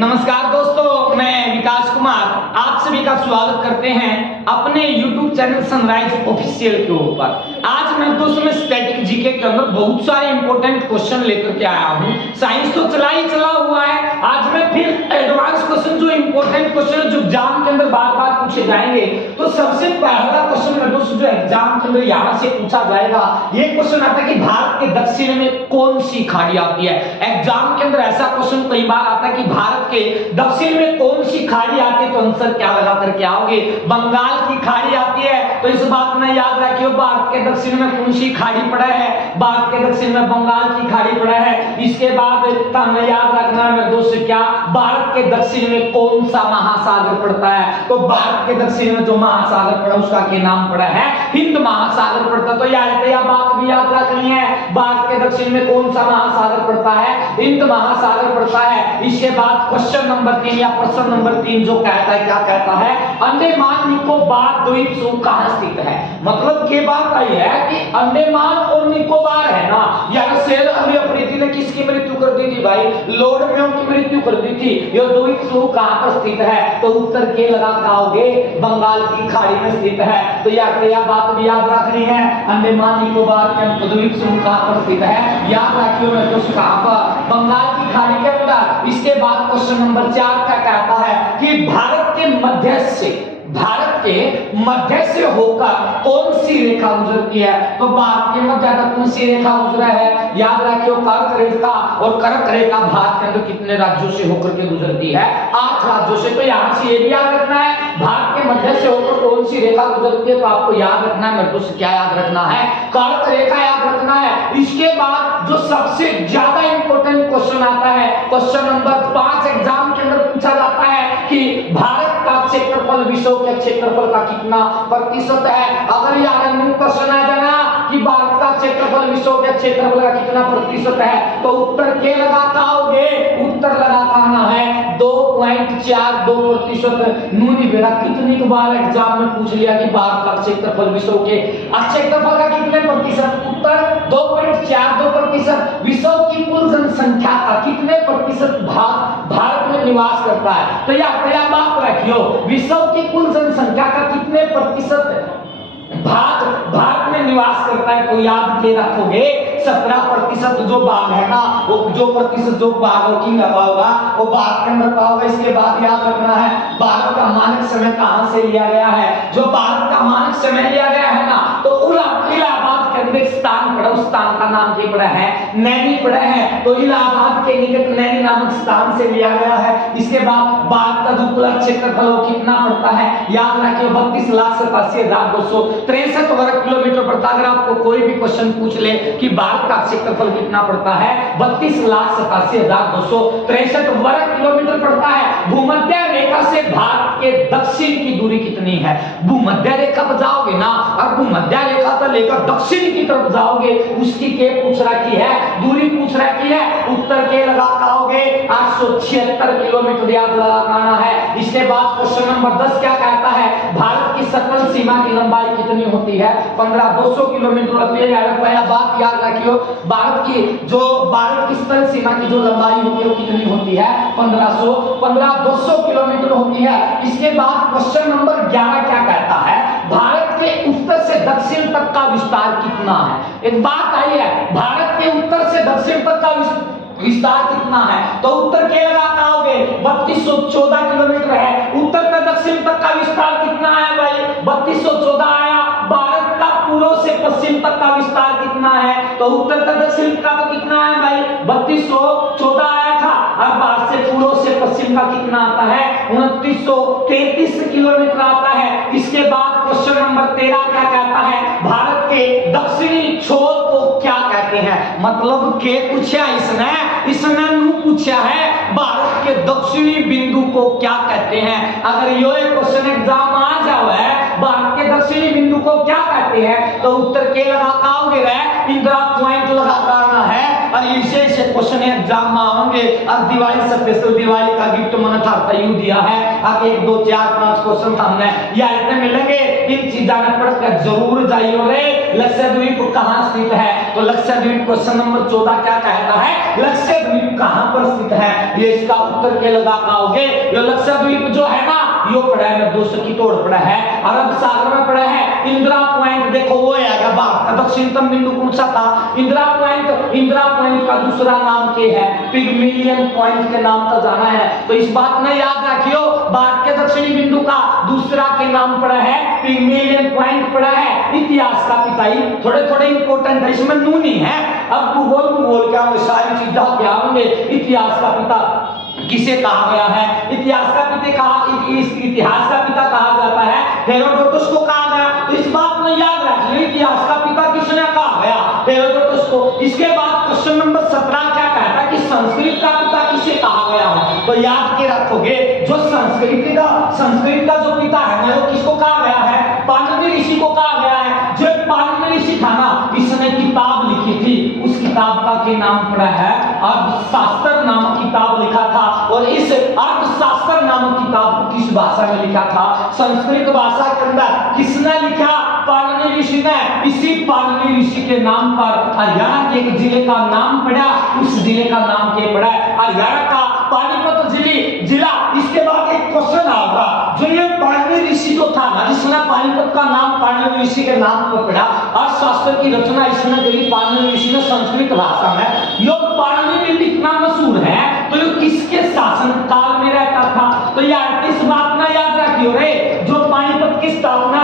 नमस्कार दोस्तों, मैं विकास कुमार आप सभी का स्वागत करते हैं अपने YouTube चैनल सनराइज ऑफिशियल के ऊपर। आज मैं दोस्तों में स्टैटिक जीके के अंदर बहुत सारे इंपॉर्टेंट क्वेश्चन लेकर के आया हूँ। साइंस तो चला ही चला हुआ है, आज मैं फिर एडवांस क्वेश्चन जो इंपॉर्टेंट क्वेश्चन जो एग्जाम के अंदर बार बार पूछे जाएंगे, तो सबसे पहला क्वेश्चन है दोस्तों जो एग्जाम के अंदर यहाँ से पूछा जाएगा, ये क्वेश्चन आता है कि भारत के दक्षिण में कौन सी खाड़ी आती है। एग्जाम के अंदर ऐसा क्वेश्चन कई बार आता है कि भारत के दक्षिण में कौन सी खाड़ी आती है, तो आंसर क्या लगा करके आओगे? बंगाल की खाड़ी आती है। तो इस बात में याद रखियो, भारत के दक्षिण में कौन सी खाड़ी पड़ा है? भारत के दक्षिण में बंगाल की खाड़ी पड़ा है। इसके बाद हमें याद रखना है मेरे दोस्त क्या, भारत के दक्षिण में कौन सा महासागर पड़ता है? तो भारत के दक्षिण में जो महासागर पड़ा उसका क्या नाम पड़ा है? हिंद महासागर पड़ता। तो यह बात भी याद रखनी है, भारत के दक्षिण में कौन सा महासागर पड़ता है? हिंद महासागर पड़ता है। इसके बाद क्वेश्चन नंबर 3 या प्रश्न नंबर 3 जो कहता है, क्या कहता है? अंडमान निकोबार द्वीप समूह कहां स्थित है? मतलब की बात आई है कि अंडमान और निकोबार है ना, यार सेल अफ्रीदी ने किसकी मृत्यु कर दी थी भाई? लॉर्ड मेयो की मृत्यु कर दी थी। ये द्वीप समूह कहां पर स्थित है? तो उत्तर के लगा पाओगे, बंगाल की खाड़ी में स्थित है। तो यह बात भी याद रखनी है, अंडमान निकोबार के द्वीप समूह कहां पर स्थित है, याद रखियो मैं तो कहां पर? बंगाल की खाड़ी के अंदर। इसके बाद क्वेश्चन नंबर 4 का कहता है कि भारत के मध्य से होकर कौन सी रेखा गुजरती है? तो भारत के मध्य तक कौन सी रेखा गुजरा है? याद रखियो कर्क रेखा। और कर्क रेखा भारत के अंदर कितने राज्यों से होकर के गुजरती है? 8 राज्यों से। तो यहां से ये भी याद रखना है, भारत के मध्य से होकर कौन सी रेखा गुजरती है, तो आपको याद रखना है मेरे दोस्त, क्या याद रखना है? कर्क रेखा याद रखना है। इसके बाद जो सबसे ज्यादा इंपॉर्टेंट क्वेश्चन आता है, क्वेश्चन नंबर 5 एग्जाम के अंदर पूछा जाता है कि भारत का क्षेत्रफल विश्व के क्षेत्रफल का कितना प्रतिशत है? अगर यार क्वेश्चन आ जाना कि भारत का क्षेत्रफल विश्व के क्षेत्रफल का कितना प्रतिशत है, तो उत्तर के लगाता होगे? उत्तर लगाना है 2.42%। नूनी बेटा कितनी बार एग्जाम में पूछ लिया कि भारत का क्षेत्रफल विश्व के क्षेत्रफल का कितने प्रतिशत? उत्तर 2.42%। विश्व की कुल जनसंख्या का कितने प्रतिशत भारत में निवास करता है? तो यह बात रखियो, विश्व की कुल जनसंख्या का कितने प्रतिशत भारत में निवास करता है? तो याद के रखोगे 17% जो भाग है ना, वो जो प्रतिशत जो भाग होगा वो भारत के अंदर पाओगे। इसके बाद याद रखना है, भारत का मानक समय कहां से लिया गया है? जो भारत का मानक समय लिया गया है ना, तो इलाहाबाद के अंदर स्थान पड़ा, उस स्थान का नाम क्या पड़ा है? नैनी पड़ा है। तो इलाहाबाद के निकट नैनी नामक स्थान से लिया गया है। इसके बाद भारत का जो कुल क्षेत्रफल कितना पड़ता है? याद रखिए 32,87,263 वर्ग किलोमीटर पड़ता है। अगर आपको कोई भी क्वेश्चन पूछ ले कि भारत का क्षेत्रफल कितना पड़ता है, 32,87,263 वर्ग किलोमीटर पड़ता है। भूमध्य रेखा से भारत के दक्षिण की दूरी कितनी है? भूमध्य रेखा पर जाओगे ना, और भूमध्य रेखा पर लेकर दक्षिण की तरफ जाओगे, उसकी क्या पूछ रखी है? दूरी पूछ रखी है। उत्तर के लगा पाओगे 876 किलोमीटर याद लगाना है। इसके बाद क्वेश्चन नंबर 10 क्या कहता है? भारत की सकल सीमा की लंबाई कितनी होती है? 15,200 किलोमीटर होती है। पहला बात याद रखियो, भारत की सकल सीमा की जो लंबाई होती है वो कितनी होती है? 15,200 किलोमीटर होती है। इसके बाद क्वेश्चन नंबर 11 क्या कहता है? भारत के उत्तर से दक्षिण तक का विस्तार कितना है? एक बात आई है, भारत के उत्तर से दक्षिण तक का विस्तार कितना है? तो उत्तर के लगाता होगे 3214 किलोमीटर है। उत्तर से दक्षिण तक का विस्तार कितना है भाई? 3214 आया। भारत का पूर्व से पश्चिम तक का विस्तार कितना है? तो उत्तर से दक्षिण का तो कितना है भाई? 3214 आया था। और भारत से पूर्व से पश्चिम का कितना आता है? 2933 किलोमीटर आता है। इसके बाद क्वेश्चन नंबर 13 क्या कहता है? भारत के दक्षिणी छोर को क्या कहते हैं? मतलब के पूछा इसने नू पूछा है, भारत के दक्षिणी बिंदु को क्या कहते हैं? अगर ये क्वेश्चन एग्जाम आ जाओ है, भारत के दक्षिणी बिंदु को क्या कहते हैं, तो उत्तर के लगा पाओगे रे, इंदिरा पॉइंट लगा करना है। और ऐसे क्वेश्चन एग्जाम में आओगे। और दिवाली स्पेशल दिवाली का गिफ्ट मैंने था दिया है। अब 1 2 4 5 क्वेश्चन हमने या इतने मिलेंगे। इन चीजा ने पढ़कर जरूर जाइयो रे। लक्षद्वीप कहाँ स्थित है? तो लक्षद्वीप क्वेश्चन नंबर 14 क्या कहता है? लक्षद्वीप कहाँ पर स्थित है? ये इसका उत्तर के लगा पाओगे। ये लक्षद्वीप जो है ना, यो पड़ा है मैं 200 की तोड़ पड़ा है, अरब सागर में पड़ा है। इंदिरा पॉइंट देखो वो है भारत का दक्षिणतम बिंदु कौन सा था? इंदिरा पॉइंट का दूसरा नाम क्या है? पिगमिलियन पॉइंट के नाम का जाना है। तो इस बात में याद रखियो, भारत के दक्षिणी बिंदु का दूसरा के नाम पड़ा है पिगमिलियन पॉइंट पड़ा है। इतिहास का पिता ही थोड़े इंपोर्टेंट है, इसमें नून ही है। अब भूगोल क्या होंगे, सारी चीजें क्या होंगे। इतिहास का पिता किसे कहा गया है? इतिहास का पिता कहा जाता है हेरोडोटस को कहा गया। तो इस बात में याद रखिए, इतिहास का पिता किसने कहा गया? हेरोडोटस को। इसके बाद क्वेश्चन नंबर 17 क्या कहता है कि संस्कृत का पिता किसे कहा गया है? तो याद के रखोगे, जो संस्कृत का जो पिता है ना, वो किसको कहा गया है? पाणिनि ऋषि को कहा गया है। जो पाणिनि ऋषि था ना, इसने किताब लिखी थी, उस किताब का के नाम पड़ा है अर्थशास्त्र नामक किताब लिखा था। और इस अर्थशास्त्र नामक किताब को किस भाषा में लिखा था? संस्कृत भाषा के अंदर। किसने लिखा? पाणिनि ऋषि ने। इसी पाणिनि ऋषि के नाम पर हरियाणा के एक जिले का नाम पड़ा, उस जिले का नाम क्या पड़ा? हरियाणा का पानीपत जिला। इसके बाद एक क्वेश्चन आएगा, जो ये पाणिनि ऋषि जो था ना, जिसने पानीपत का नाम पाणिनि ऋषि के नाम पर पड़ा, अर्थशास्त्र की रचना इसने करी पाणिनि ऋषि ने संस्कृत भाषा में। यो पाणिनि इतना मशहूर है, तो ये किसके शासन काल में रहता था? तो यार इस बात में याद रखियो रे, जो पानीपत की स्थापना,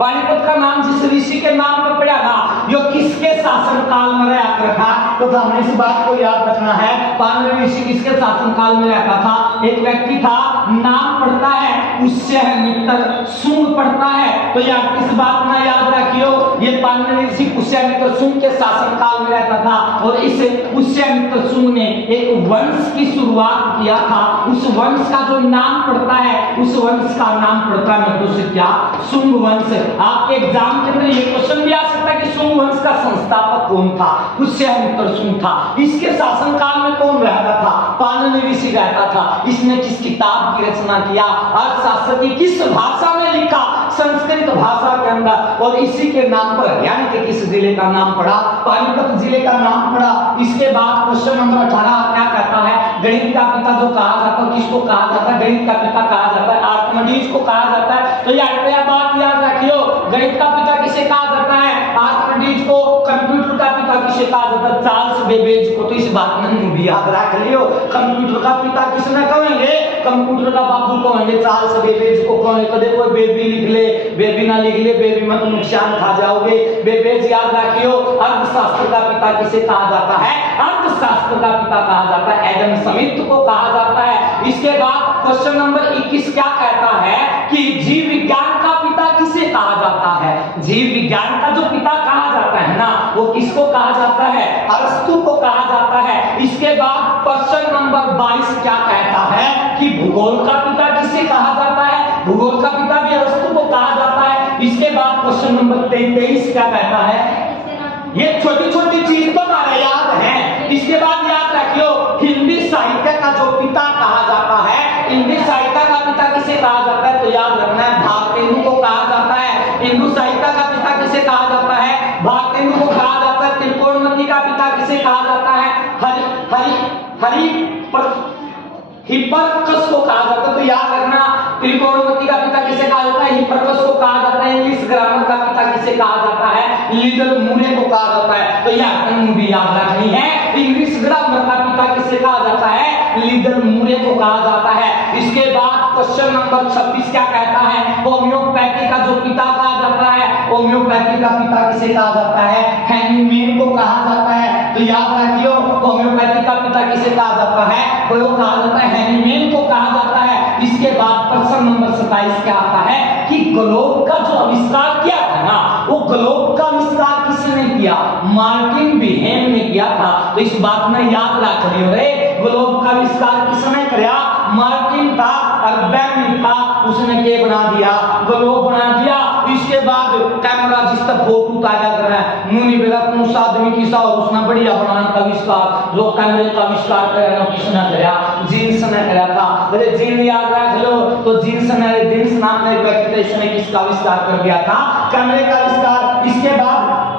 पानीपत का नाम जिस ऋषि के नाम पर पड़ा ना, यो किसके शासन काल में रहा था? तो हमें इस बात को याद रखना है, पाणिनि ऋषि किसके शासन काल में रहता था? एक व्यक्ति था, नाम पढ़ता है पुष्यमित्र शुंग पढ़ता है। तो यार इस बात में याद रखियो, ये पाणिनि ऋषि पुष्यमित्र शुंग के शासन काल में रहता था। और इस पुष्यमित्र शुंग ने एक वंश की शुरुआत किया था। उस वंश का जो नाम पड़ता है, उस वंश का नाम पड़ता है मतलब क्या? शुंग वंश। आपके एग्जाम के अंदर ये क्वेश्चन भी आ सकता है कि शुंग वंश का संस्थापक कौन था? पुष्यमित्र शुंग था। इसके शासन काल में कौन रहता था? पाणिनि ऋषि रहता था। इसने किस किताब की रचना किया? अर्थशास्त्र की। किस भाषा में लिखा? संस्कृत भाषा के अंदर। और इसी के नाम पर हरियाणा के किस जिले का नाम पड़ा? पानीपत जिले का नाम पड़ा। इसके बाद क्वेश्चन नंबर 18 क्या कहता है? गणित का पिता जो कहा जाता है, किसको कहा जाता है? गणित का पिता कहा जाता है आर्किमिडीज को कहा जाता है। तो यार बात याद रखियो, गणित का पिता किसे कहा जाता है? आर्किमिडीज को। कंप्यूटर का पिता किसे कहा जाता है? चार्ल्स बेबेज को। तो इस बात में भी याद रख लियो, कंप्यूटर का पिता किसने कहेंगे? कंप्यूटर का बाबू कहेंगे चार्ल्स बेबेज को कहेंगे। कदे कोई बेबी लिख ले, बेबी ना लिख ले, बेबी में तो नुकसान खा जाओगे। बेबेज याद रखियो। अर्थशास्त्र का पिता किसे कहा जाता है? अर्थशास्त्र का पिता कहा जाता है एडम स्मिथ को कहा जाता है। इसके बाद क्वेश्चन नंबर 21 क्या कहता है कि जीव विज्ञान का पिता किसे कहा जाता है? जीव विज्ञान का जो पिता कहा जाता है ना, वो किसको कहा जाता है? अरस्तु को कहा जाता है। इसके बाद क्वेश्चन नंबर 22 क्या कहता है कि भूगोल का पिता किसे कहा जाता है? भूगोल का पिता भी अरस्तु को कहा जाता है। इसके बाद क्वेश्चन नंबर 23 क्या कहता है? ये छोटी चीज तो हमारे याद है। इसके बाद याद रखियो, हिंदी साहित्य का जो पिता कहा जाता है, हिंदी साहित्य का पिता किसे कहा जाता है? तो याद रखना है भारतेंदु को कहा जाता है। हिंदू साहित्य का पिता किसे कहा जाता है? भारतेंदु को कहा जाता है। त्रिकोणमिति का पिता किसे कहा जाता है? हिप्पार्कस को कहा जाता है। तो याद रखना, त्रिकोणमिति का पिता किसे कहा जाता है? हिप्पार्कस को कहा जाता है। इंग्लिश ग्रामर का पिता किसे कहा जाता है? लीडर मूरे को कहा जाता है। तो यह भी याद रखनी है, इंग्लिश ग्रामर का पिता किसे कहा जाता है? लीडर मूरे को कहा जाता है। इसके बाद क्वेश्चन नंबर 26 क्या कहता है? होम्योपैथी का जो पिता कहा जाता है, होम्योपैथी का पिता किसे कहा जाता है? हेनिमेन को कहा जाता है। तो याद रखियो, होम्योपैथी का पिता किसे कहा जाता है? वो कहा जाता है हेनिमेन को कहा जाता है। इसके बाद प्रश्न नंबर 27 क्या आता है कि ग्लोब का जो आविष्कार किया था ना, वो ग्लोब का आविष्कार किसने किया? मार्टिन बिहेम ने किया था। तो इस बात में याद रख लियो रे, ग्लोब का आविष्कार किसने किया? मार्टिन था, और था, उसने क्या बना दिया? ग्लोब बना दिया। इसके इसके बाद कैमरा जिस तक फोटो ताजा कर रहा है मुनि बेला कौन सा आदमी किसा और उसने बढ़िया बनाने का आविष्कार जो कैमरे का आविष्कार करे ना किसने कराया जीन्स ने कराया था। बोले जीन याद रख लो तो जीन्स ने जीन्स नाम का एक व्यक्ति था इसने किसका आविष्कार कर दिया था कैमरे का आविष्कार। इसके बाद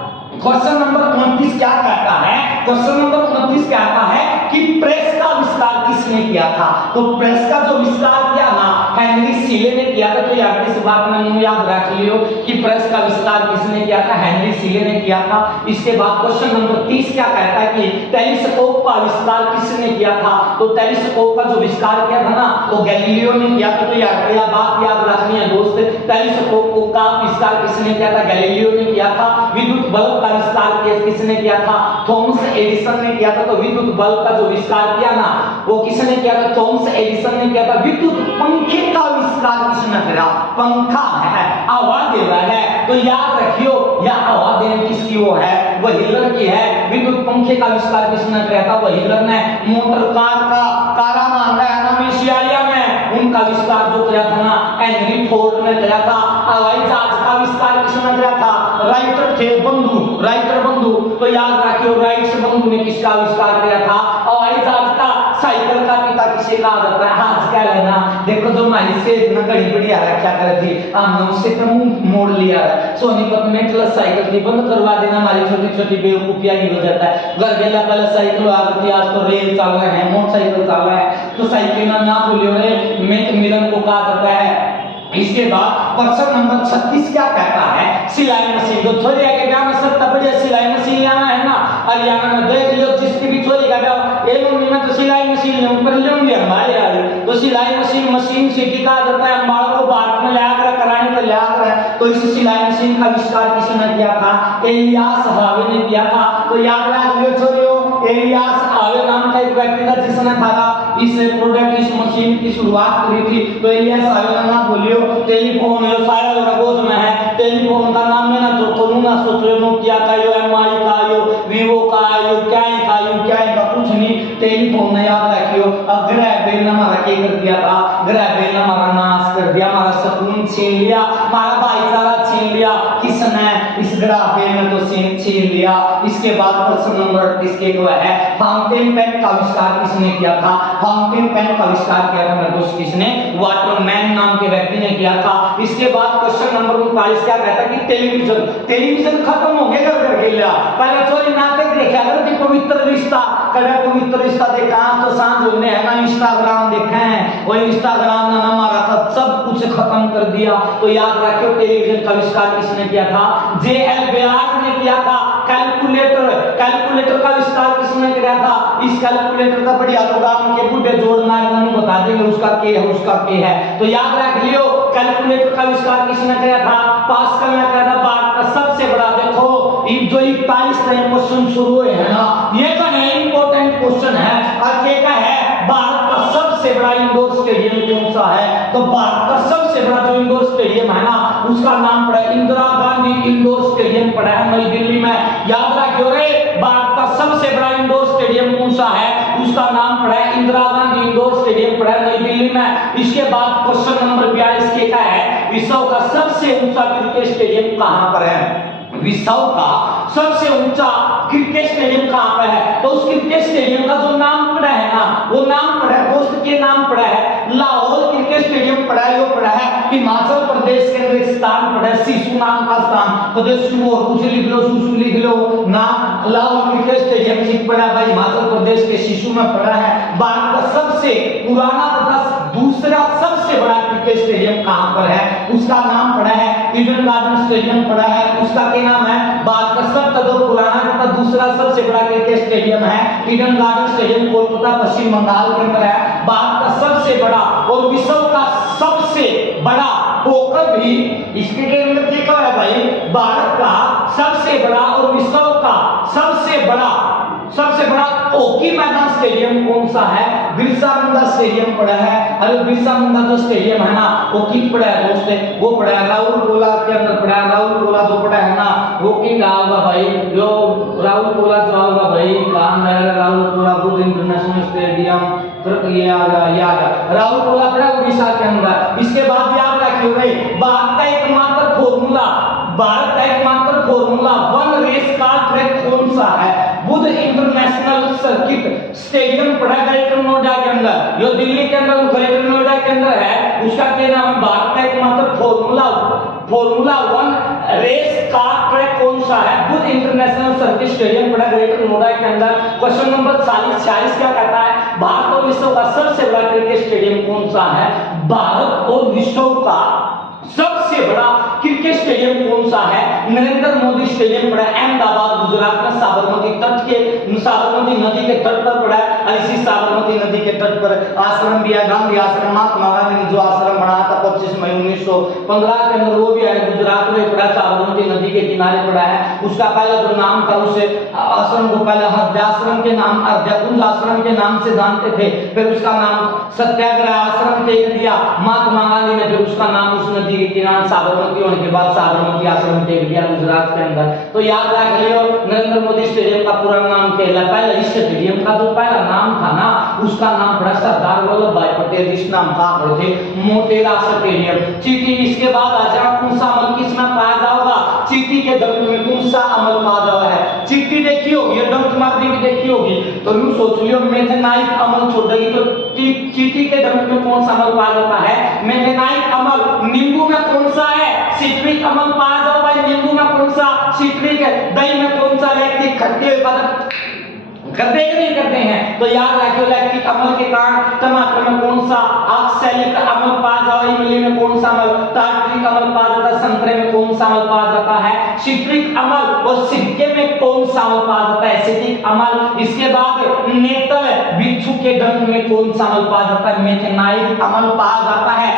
क्वेश्चन नंबर 29 क्या कहता है क्वेश्चन नंबर 29 कहता है कि प्रेस का आविष्कार किसने किया था। तो प्रेस का जो आविष्कार किया ना हेनरी सीले ने किया था। तो यार इस बात में याद रख लियो कि प्रेस का आविष्कार किसने किया था हेनरी सीले ने किया था। इसके बाद क्वेश्चन नंबर 30 क्या कहता है कि टेलीस्कोप का आविष्कार किसने किया था। तो टेलीस्कोप का जो आविष्कार किया था ना वो गैलीलियो ने किया था। तो यार यह बात याद रखनी है दोस्त टेलीस्कोप का आविष्कार किसने किया था गैलीलियो ने किया था। विद्युत बल्ब का आविष्कार किसने किया था थॉमस एडिसन ने किया था। तो विद्युत बल्ब का जो आविष्कार किया ना वो किसने किया था थॉमस एडिसन ने किया था। विद्युत पंखे का आविष्कार किसने किया पंखा है हवा दे रहा है। तो याद रखियो यह हवा देने किसकी वो है वह हिटलर की है। विद्युत पंखे का आविष्कार किसने किया था वह हिटलर ने। मोटर कार का कारा मांगा है ना मिशियालिया में उनका आविष्कार जो किया था ना हेनरी फोर्ड ने किया था। हवाई जहाज का आविष्कार किसने किया था राइटर थे बंधु राइटर बंधु। तो याद रखियो राइट बंधु ने किसका आविष्कार किया था हवाई जहाज का। साइकिल का पिता किसे कहा जाता है हाथ क्या लेना देखो जो हमारी से इतना कड़ी बढ़िया है क्या कर रही थी हमने उससे तो मुंह मोड़ लिया है सोनीपत में क्लच साइकिल थी बंद करवा देना हमारी छोटी छोटी बेवकूफियां की हो जाता है। घर गेला पहले साइकिल आ गई आज तो रेल चल रहे हैं मोटरसाइकिल चल रहा है। तो साइकिल ना भूलियो रे मेक मिलन को कहा जाता है। इसके बाद क्वेश्चन नंबर 36 क्या कहता है सिलाई मशीन जो छोरी के गांव में सब बढ़िया सिलाई मशीन लाना है ना हरियाणा में देख लियो जिसकी भी छोरी का गांव एक मम्मी में तो सिलाई मशीन पर लूंगी हमारे यार। तो सिलाई मशीन से क्या जाता है बाल को भारत में लाकर कराने तो लाकर। तो इस सिलाई मशीन का आविष्कार किसने किया था एलियास हावे ने किया था। तो याद रख लियो छोरियो एलियास हावे नाम का एक व्यक्ति था जिसने था इस प्रोडक्ट इस मशीन की शुरुआत करी थी। तो एलियास हावे का नाम बोलियो टेलीफोन जो सारा रगोज में है टेलीफोन का नाम में ना तो करूँ ना सोच रहे नोकिया का यो एमआई का यो वीवो का यो क्या का कुछ नहीं टेलीफोन ने याद रखियो। ग्रह बेल ने हमारा क्या कर दिया था ग्रह बेल ने हमारा नाश कर दिया हमारा सुकून छीन लिया हमारा भाईचारा छीन लिया किसने इस ग्रह बेल ने तो छीन लिया। इसके बाद क्वेश्चन नंबर 38 के जो है फाउंटेन पेन का आविष्कार किसने किया था फाउंटेन पेन का आविष्कार किया था मेरे दोस्त किसने वाटरमैन नाम के व्यक्ति ने किया था। इसके बाद क्वेश्चन नंबर 39 क्या कहता है कि टेलीविजन खत्म हो गया घर के लिया पहले चोरी नाटक देखा करो कि पवित्र रिश्ता कड़ा पवित्र रिश्ता देखा तो सांझ होने है ना इंस्टाग्राम देखा है वो इंस्टाग्राम ने हमारा था सब कुछ खत्म कर दिया। तो याद रखियो टेलीविजन का आविष्कार किसने किया था जेएल बेलाज ने किया था। कैलकुलेटर का आविष्कार किसने किया था इस कैलकुलेटर का बढ़िया प्रोग्राम के बुढ़े जोड़ना है बता देंगे उसका के है। तो याद रख लियो कैलकुलेटर का आविष्कार किसने किया था पास्कल ने किया था। भारत का सबसे बड़ा देखो जो 41 क्वेश्चन शुरू हुए हैं ना ये का नहीं इंपॉर्टेंट क्वेश्चन है और क्या है भारत का सबसे बड़ा इंडोर स्टेडियम कौन सा है। तो भारत का सबसे बड़ा जो इंडोर स्टेडियम है ना उसका नाम पड़ा इंदिरा गांधी इंडोर स्टेडियम पड़ा है नई दिल्ली में। याद रखियो रे भारत का सबसे बड़ा इंडोर स्टेडियम कौन सा है उसका नाम पड़ा है इंदिरा गांधी इंडोर स्टेडियम पड़ा है नई दिल्ली में। इसके बाद क्वेश्चन नंबर 42 के का है विश्व का सबसे ऊंचा क्रिकेट स्टेडियम कहां पर है विश्व का सबसे ऊंचा क्रिकेट स्टेडियम कहां पर है। तो उस क्रिकेट स्टेडियम का जो नाम पड़ा है ना वो नाम पड़ा है दोस्त के नाम पड़ा है लाहौर क्रिकेट स्टेडियम पड़ा है। वो पड़ा है हिमाचल प्रदेश के अंदर एक स्थान पड़ा है सिसु नाम का स्थान। तो देखो और कुछ लिख लो सुसु लिख लो ना लाहौर क्रिकेट स्टेडियम सिख पड़ा है हिमाचल प्रदेश के सिसु में पड़ा है। भारत का सबसे पुराना तथा दूसरा सबसे बड़ा क्रिकेट स्टेडियम कहां पर है उसका नाम पड़ा है ईडन गार्डन स्टेडियम पड़ा है। उसका क्या नाम है भारत का सबसे पुराना तथा दूसरा सबसे बड़ा क्रिकेट स्टेडियम है ईडन गार्डन स्टेडियम कोलकाता पश्चिम बंगाल के अंदर है। भारत का सबसे बड़ा और विश्व का सबसे बड़ा होकर भी इसके अंदर देखा है भाई भारत का सबसे बड़ा और विश्व का सबसे बड़ा हॉकी मैदान स्टेडियम कौन सा है बिरसा मुंडा स्टेडियम पड़ा है। अरे बिरसा मुंडा जो स्टेडियम है ना वो किस पड़ा है दोस्त वो पड़ा है राहुल गोला के अंदर पड़ा है। राहुल गोला जो पड़ा है ना वो की कहा होगा भाई जो राहुल गोला जो होगा भाई कहां है राहुल गोला बुद्ध इंटरनेशनल स्टेडियम राहुल गोला पड़ा उड़ीसा के अंदर। इसके बाद याद रखिए क्यों रहे? भारत का एकमात्र फॉर्मूला वन रेस का ट्रैक कौन सा है? बुद्ध इंटरनेशनल सर्किट स्टेडियम पड़ा ग्रेटर नोएडा के अंदर, जो दिल्ली के अंदर ग्रेटर नोएडा के अंदर है, उसका क्या नाम है? भारत का एकमात्र फॉर्मूला वन रेस का ट्रैक कौन सा है? बुद्ध इंटरनेशनल सर्किट स्टेडियम पड़ा ग्रेटर नोएडा के अंदर। क्वेश्चन नंबर 46 क्या कहता है? भारत और विश्व का सबसे बड़ा क्रिकेट स्टेडियम कौन सा है? भारत और विश्व का सबसे बड़ा क्रिकेट स्टेडियम कौन सा है? नरेंद्र मोदी स्टेडियम पड़ा है अहमदाबाद गुजरात में, साबरमती नदी के तट पर पड़ा है। इसी साबरमती नदी के तट पर आश्रम भी है, गांधी आश्रम। महात्मा गांधी ने जो आश्रम बनाया था 25 मई 1915 के अंदर, वो भी है गुजरात में पड़ा, साबरमती नदी के किनारे पड़ा है। उसका पहला जो नाम था, उसे आश्रम को पहले हृदयाश्रम के नाम, हृदयकुंज आश्रम के नाम से जानते थे, फिर उसका नाम सत्याग्रह आश्रम दे दिया महात्मा गांधी ने, फिर उसका नाम उस नदी के किनारे साबरमती होने के बाद साबरमती आश्रम दे दिया गुजरात के अंदर। तो याद रख लियो, नरेंद्र मोदी स्टेडियम का पूरा नाम क्या है? पहले इस स्टेडियम का जो पहला नाम था ना, उसका नाम पड़ा सरदार वल्लभ भाई पटेल, जिस नाम का थे मोटेरा स्टेडियम। चींटी इसके बाद आ जाओ, कौन सा अमल किसमें पाया जाएगा? चींटी के डंक में कौन सा अमल पाया जाता है? चींटी देखी होगी, डंक मारने की देखी होगी, तो यूं सोच लियो मेथेनाइक अमल छोड़ेगी तो चींटी के डंक में कौन सा अमल पाया जाता है? मेथेनाइक अमल। नींबू में कौन सा है? सिट्रिक अमल पाया जाओ भाई, नींबू में कौन सा? सिट्रिक है। दही में कौन सा? लैक्टिक। खट्टे पदार्थ करते कि नहीं करते हैं? तो याद रखियो, लैक्टिक अम्ल के कारण टमाटर में कौन सा? ऑक्सैलिक अम्ल पाया जाता है। इमली में कौन सा अम्ल? टार्ट्रिक अम्ल पाया जाता है। संतरे में कौन सा अम्ल पाया जाता है? सिट्रिक अम्ल। और सिरके में कौन सा अम्ल पाया जाता है? एसिटिक अम्ल। इसके बाद नेतल बिच्छू के डंक में कौन सा अम्ल पाया जाता है? मेथेनाइल अम्ल पाया जाता है।